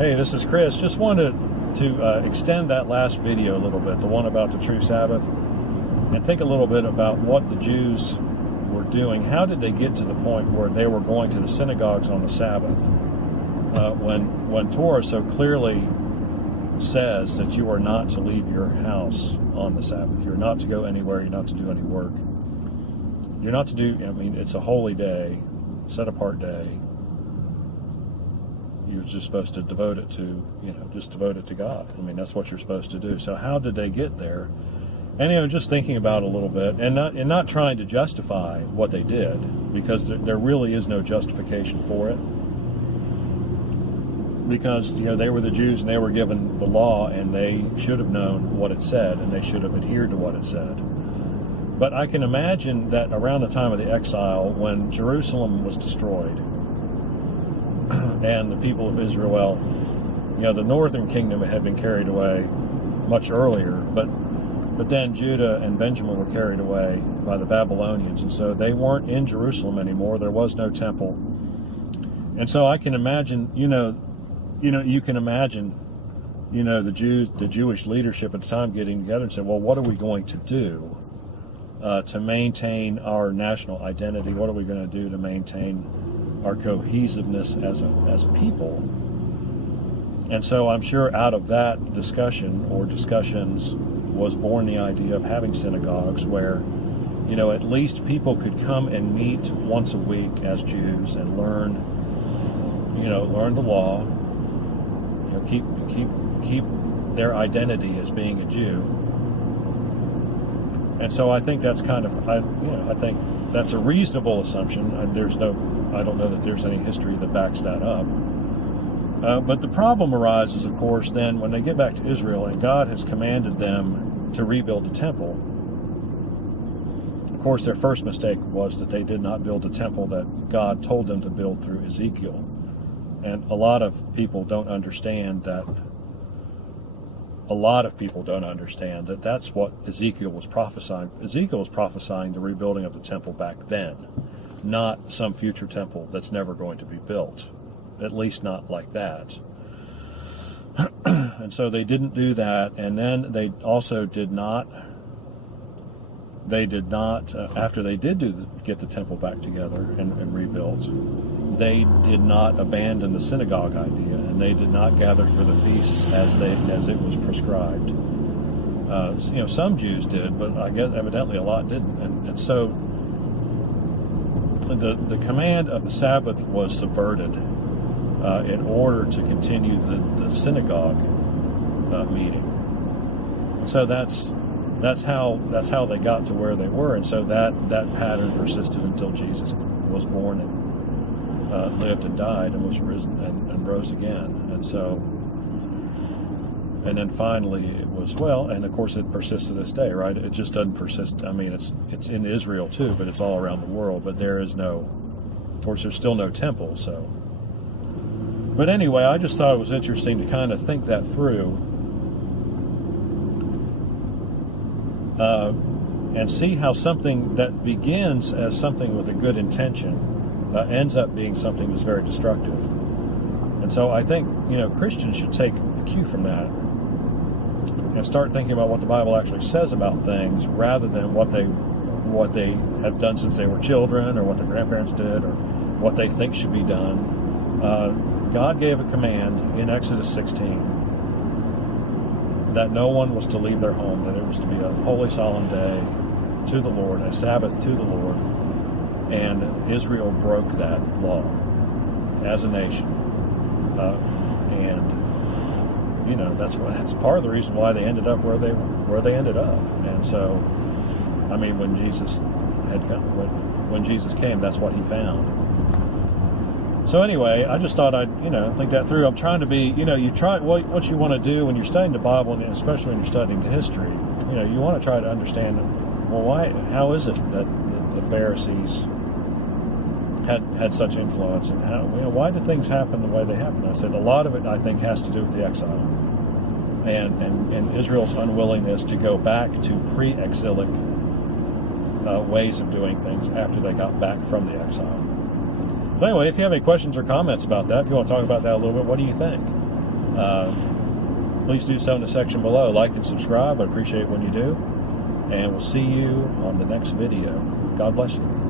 Hey, this is Chris. Just wanted to extend that last video a little bit, the one about the true Sabbath, and think a little bit about what the Jews were doing. How did they get to the point where they were going to the synagogues on the Sabbath when Torah so clearly says that you are not to leave your house on the Sabbath. You're not to go anywhere. You're not to do any work. You're not to do, it's a holy day, set apart day. You're just supposed to devote it to, just devote it to God. That's what you're supposed to do. So how did they get there? And, just thinking about it a little bit and not trying to justify what they did, because there really is no justification for it. Because, they were the Jews and they were given the law and they should have known what it said and they should have adhered to what it said. But I can imagine that around the time of the exile, when Jerusalem was destroyed, and the people of Israel, the northern kingdom had been carried away much earlier, but then Judah and Benjamin were carried away by the Babylonians, and so they weren't in Jerusalem anymore. There was no temple. And so I can imagine, you can imagine, the Jewish leadership at the time getting together and saying, well, what are we going to do to maintain our national identity? What are we going to do to maintain our cohesiveness as a people? And so I'm sure out of that discussion or discussions was born the idea of having synagogues where, at least people could come and meet once a week as Jews and learn the law, keep their identity as being a Jew. And so I think that's I think that's a reasonable assumption. I don't know that there's any history that backs that up. But the problem arises, of course, then when they get back to Israel and God has commanded them to rebuild the temple. Of course, their first mistake was that they did not build the temple that God told them to build through Ezekiel. And a lot of people don't understand that. That's what Ezekiel was prophesying. Ezekiel was prophesying the rebuilding of the temple back then, not some future temple that's never going to be built, at least not like that. And so they didn't do that, and then they also did not, after they did get the temple back together and rebuilt, they did not abandon the synagogue idea, and they did not gather for the feasts as it was prescribed. Some Jews did, but I guess evidently a lot didn't. And so the command of the Sabbath was subverted in order to continue the synagogue meeting. So that's how they got to where they were, and so that pattern persisted until Jesus was born and lived and died and was risen and rose again. And then finally it was, and of course it persists to this day, right? It just doesn't persist. It's in Israel too, but it's all around the world. But there's still no temple, so. But anyway, I just thought it was interesting to kind of think that through and see how something that begins as something with a good intention ends up being something that's very destructive. And so I think, Christians should take a cue from that and start thinking about what the Bible actually says about things rather than what they have done since they were children, or what their grandparents did, or what they think should be done. God gave a command in Exodus 16 that no one was to leave their home, that it was to be a holy solemn day to the Lord, a Sabbath to the Lord. And Israel broke that law as a nation. That's part of the reason why they ended up where they ended up. And so, when Jesus came, that's what he found. So anyway, I just thought I'd, think that through. I'm trying to be, what you want to do when you're studying the Bible, and especially when you're studying the history, you want to try to understand, how is it that the Pharisees had such influence, and how, why did things happen the way they happened? I said a lot of it, I think, has to do with the exile and Israel's unwillingness to go back to pre-exilic ways of doing things after they got back from the exile. But anyway, if you have any questions or comments about that, if you want to talk about that a little bit, what do you think? Please do so in the section below. Like and subscribe. I appreciate when you do. And we'll see you on the next video. God bless you.